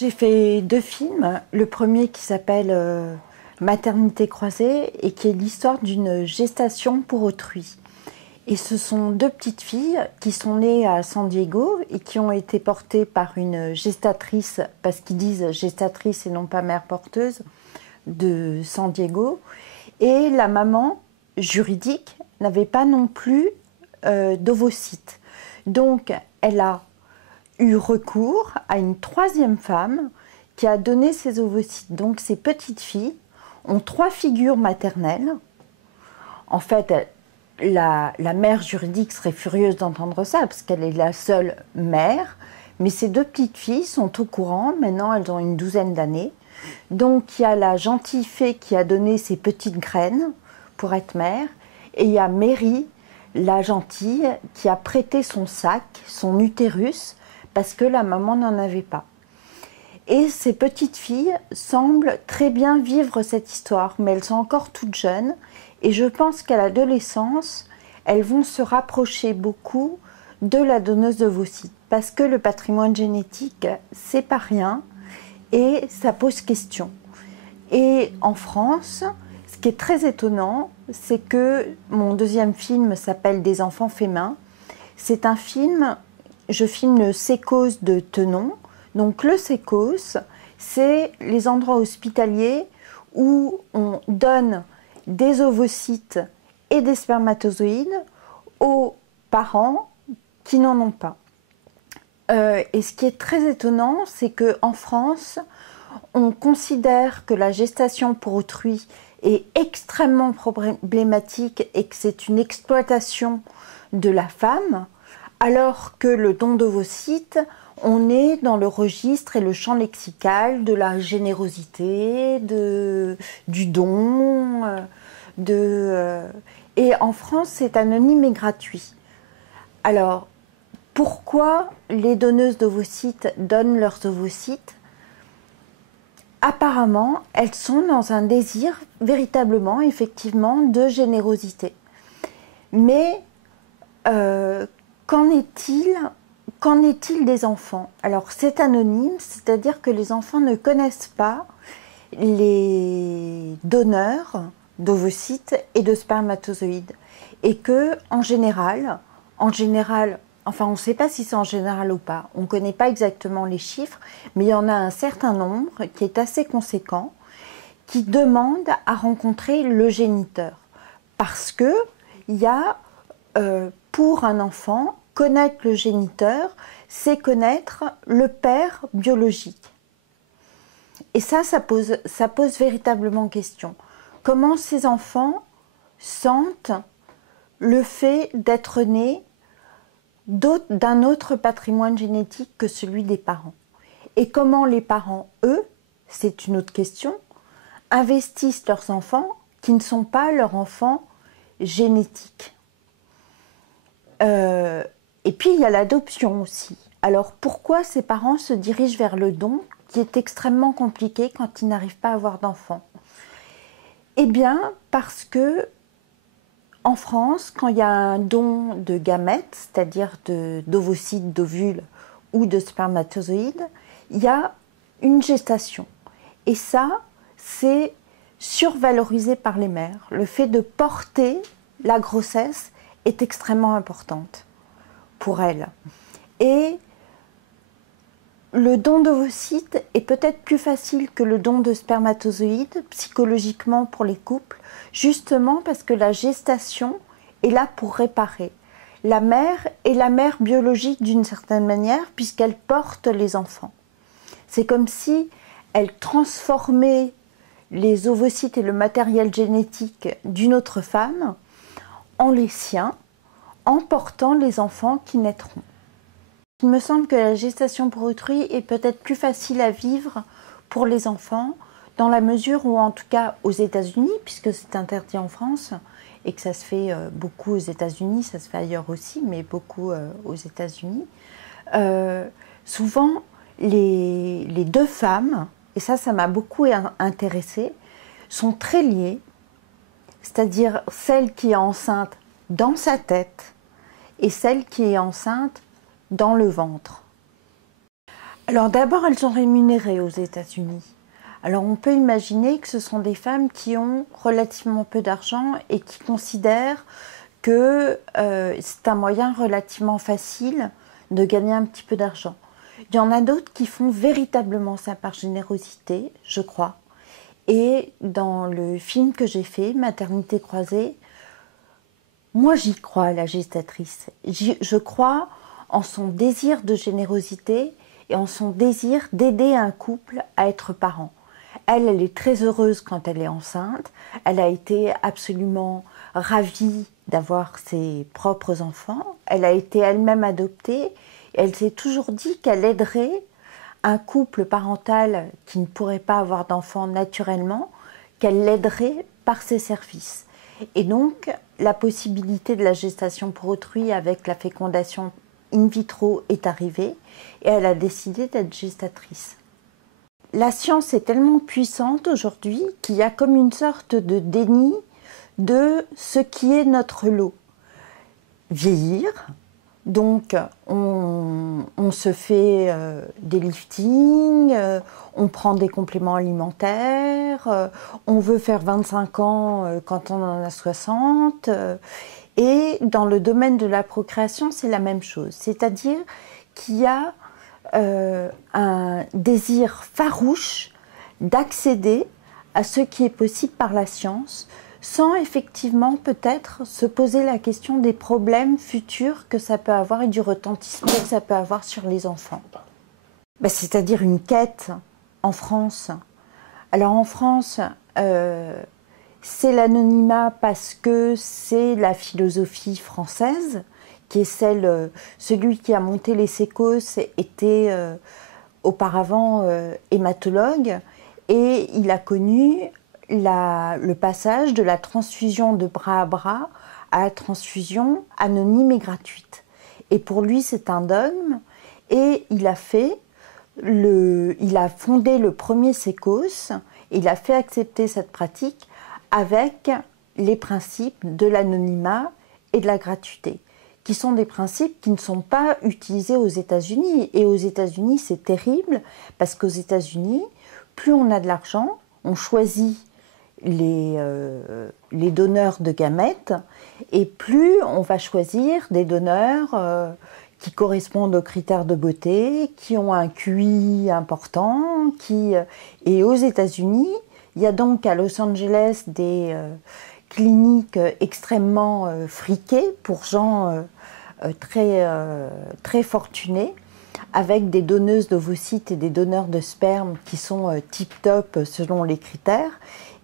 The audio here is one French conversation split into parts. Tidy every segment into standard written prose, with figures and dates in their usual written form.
J'ai fait 2 films. Le premier qui s'appelle Maternité croisée et qui est l'histoire d'une gestation pour autrui. Et ce sont 2 petites filles qui sont nées à San Diego et qui ont été portées par une gestatrice, parce qu'ils disent gestatrice et non pas mère porteuse, de San Diego. Et la maman juridique n'avait pas non plus d'ovocytes. Donc elle a eu recours à une 3e femme qui a donné ses ovocytes. Donc ces petites filles ont 3 figures maternelles. En fait, la mère juridique serait furieuse d'entendre ça parce qu'elle est la seule mère. Mais ces 2 petites filles sont au courant. Maintenant, elles ont une 12aine d'années. Donc il y a la gentille fée qui a donné ses petites graines pour être mère. Et il y a Mary, la gentille, qui a prêté son sac, son utérus, parce que la maman n'en avait pas. Et ces petites filles semblent très bien vivre cette histoire, mais elles sont encore toutes jeunes. Et je pense qu'à l'adolescence, elles vont se rapprocher beaucoup de la donneuse d'ovocytes. Parce que le patrimoine génétique, c'est pas rien et ça pose question. Et en France, ce qui est très étonnant, c'est que mon 2e film s'appelle Des enfants faits main. C'est un film, je filme le Sécos de Tenon. Donc le Sécos, c'est les endroits hospitaliers où on donne des ovocytes et des spermatozoïdes aux parents qui n'en ont pas. Et ce qui est très étonnant, c'est qu'en France, on considère que la gestation pour autrui est extrêmement problématique et que c'est une exploitation de la femme, alors que le don d'ovocytes, on est dans le registre et le champ lexical de la générosité, du don. Et en France, c'est anonyme et gratuit. Alors, pourquoi les donneuses d'ovocytes donnent leurs ovocytes? Apparemment, elles sont dans un désir véritablement, effectivement, de générosité. Mais qu'en est-il des enfants? Alors c'est anonyme, c'est-à-dire que les enfants ne connaissent pas les donneurs d'ovocytes et de spermatozoïdes. Et que, en général, enfin on ne sait pas si c'est en général ou pas, on ne connaît pas exactement les chiffres, mais il y en a un certain nombre qui est assez conséquent, qui demandent à rencontrer le géniteur. Parce que il y a, pour un enfant, connaître le géniteur, c'est connaître le père biologique. Et ça pose véritablement question. Comment ces enfants sentent le fait d'être nés d'un autre patrimoine génétique que celui des parents? Et comment les parents, eux, c'est une autre question, investissent leurs enfants qui ne sont pas leurs enfants génétiques. Et puis il y a l'adoption aussi. Alors pourquoi ces parents se dirigent vers le don qui est extrêmement compliqué quand ils n'arrivent pas à avoir d'enfants? Eh bien parce que en France, quand il y a un don de gamètes, c'est-à-dire d'ovocytes, d'ovules ou de spermatozoïdes, il y a une gestation. Et ça, c'est survalorisé par les mères. Le fait de porter la grossesse est extrêmement importante pour elles. Et le don d'ovocytes est peut-être plus facile que le don de spermatozoïdes, psychologiquement pour les couples, justement parce que la gestation est là pour réparer. La mère est la mère biologique d'une certaine manière, puisqu'elle porte les enfants. C'est comme si elle transformait les ovocytes et le matériel génétique d'une autre femme en les siens, en portant les enfants qui naîtront. Il me semble que la gestation pour autrui est peut-être plus facile à vivre pour les enfants, dans la mesure où, en tout cas aux États-Unis, puisque c'est interdit en France, et que ça se fait beaucoup aux États-Unis, ça se fait ailleurs aussi, mais beaucoup aux États-Unis, souvent les 2 femmes, et ça m'a beaucoup intéressée, sont très liées, c'est-à-dire celle qui est enceinte dans sa tête et celle qui est enceinte dans le ventre. Alors d'abord, elles sont rémunérées aux États-Unis. Alors on peut imaginer que ce sont des femmes qui ont relativement peu d'argent et qui considèrent que c'est un moyen relativement facile de gagner un petit peu d'argent. Il y en a d'autres qui font véritablement ça par générosité, je crois. Et dans le film que j'ai fait, Maternité croisée, moi j'y crois à la gestatrice. Je crois en son désir de générosité et en son désir d'aider un couple à être parent. Elle est très heureuse quand elle est enceinte. Elle a été absolument ravie d'avoir ses propres enfants. Elle a été elle-même adoptée. Et elle s'est toujours dit qu'elle aiderait un couple parental qui ne pourrait pas avoir d'enfants naturellement, qu'elle l'aiderait par ses services. Et donc, la possibilité de la gestation pour autrui avec la fécondation in vitro est arrivée et elle a décidé d'être gestatrice. La science est tellement puissante aujourd'hui qu'il y a comme une sorte de déni de ce qui est notre lot. Vieillir, donc on se fait des liftings, on prend des compléments alimentaires, on veut faire 25 ans quand on en a 60. Et dans le domaine de la procréation, c'est la même chose. C'est-à-dire qu'il y a un désir farouche d'accéder à ce qui est possible par la science, sans effectivement peut-être se poser la question des problèmes futurs que ça peut avoir et du retentissement que ça peut avoir sur les enfants. C'est-à-dire une quête en France. Alors en France, c'est l'anonymat parce que c'est la philosophie française, qui est celui qui a monté les sécos était auparavant hématologue, et il a connu le passage de la transfusion de bras à la transfusion anonyme et gratuite. Et pour lui, c'est un dogme, et il a fondé le premier sécos, il a fait accepter cette pratique avec les principes de l'anonymat et de la gratuité, qui sont des principes qui ne sont pas utilisés aux États-Unis. Et aux États-Unis, c'est terrible, parce qu'aux États-Unis, plus on a de l'argent, on choisit les donneurs de gamètes, et plus on va choisir des donneurs qui correspondent aux critères de beauté, qui ont un QI important. Et aux États-Unis, il y a donc à Los Angeles des cliniques extrêmement friquées pour gens très fortunés, avec des donneuses d'ovocytes et des donneurs de sperme qui sont tip-top selon les critères.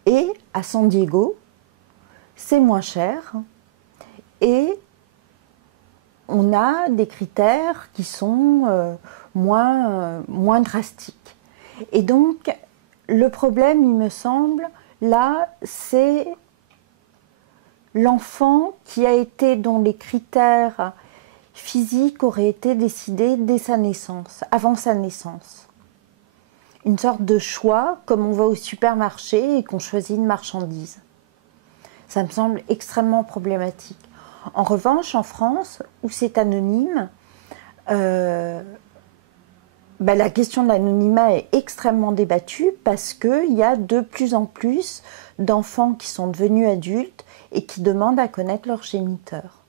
Et à San Diego, c'est moins cher et on a des critères qui sont moins drastiques. Et donc, le problème, il me semble, là, c'est l'enfant dont les critères physiques auraient été décidés dès sa naissance, avant sa naissance. Une sorte de choix, comme on va au supermarché et qu'on choisit une marchandise. Ça me semble extrêmement problématique. En revanche, en France, où c'est anonyme, la question de l'anonymat est extrêmement débattue parce qu'il y a de plus en plus d'enfants qui sont devenus adultes et qui demandent à connaître leur géniteur.